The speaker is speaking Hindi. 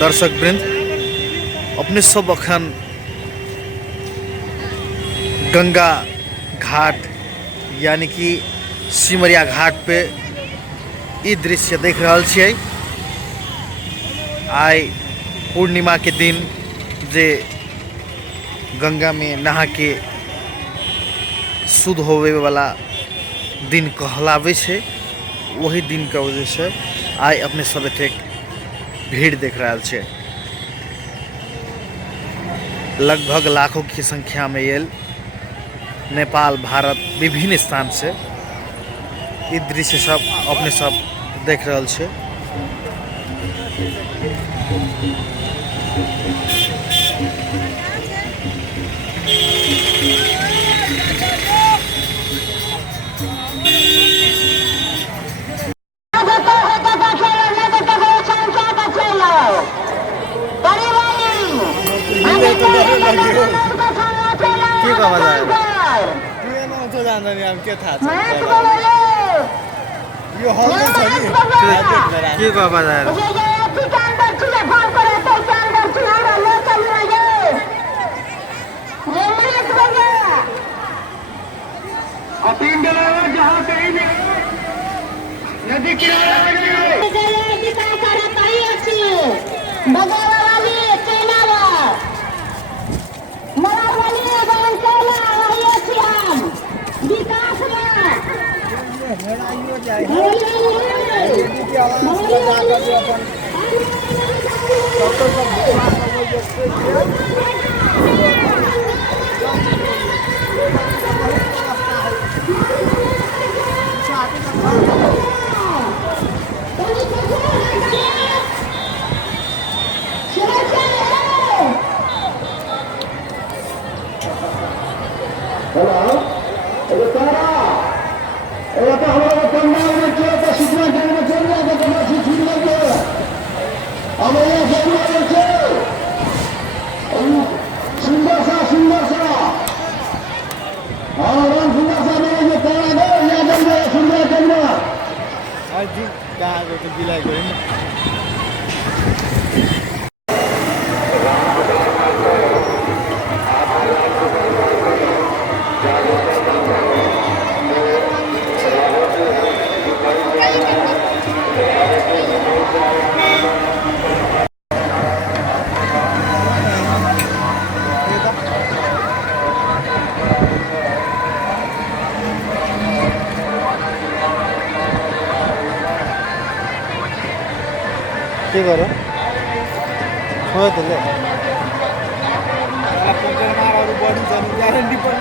दर्शक वृंद, अपने सब अखन गंगा घाट यानी कि सिमरिया घाट पे ई दृश्य देख रहा छियै। आई पूर्णिमा के दिन जे गंगा में नहा के शुद्ध होवे वाला दिन कहलावे छे, वही दिन का वजह से आई अपने सब एते भीड़ देख रहा छे। लगभग लाखों की संख्या में ये नेपाल, भारत, विभिन्न स्थान से ये दृश्य सब अपने सब देख रहा छे। नदी के करो हो तो ले बॉडी गारंटी पर